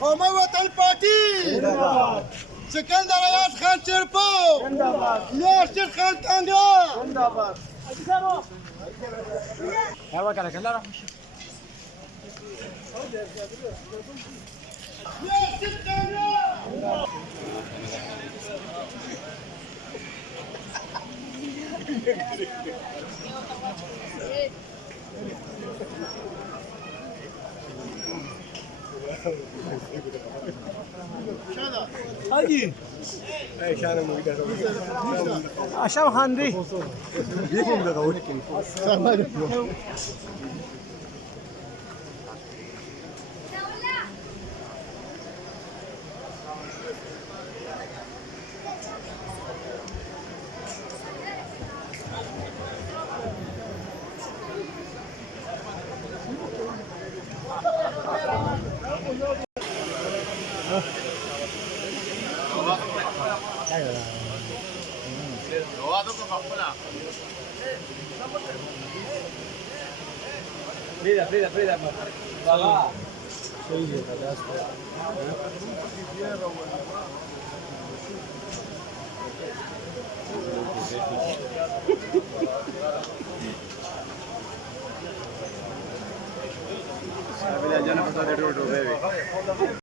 قومي وطن पाटील सिकंदर आयाज खान चिरपाव यासिर खान टांगा Ya bak hele keller Yasir टांगा Hadi. Aşağı handi. Frida. Valla. Şey diyor kadar. Saya bilang jangan pasal dia dulu, baby.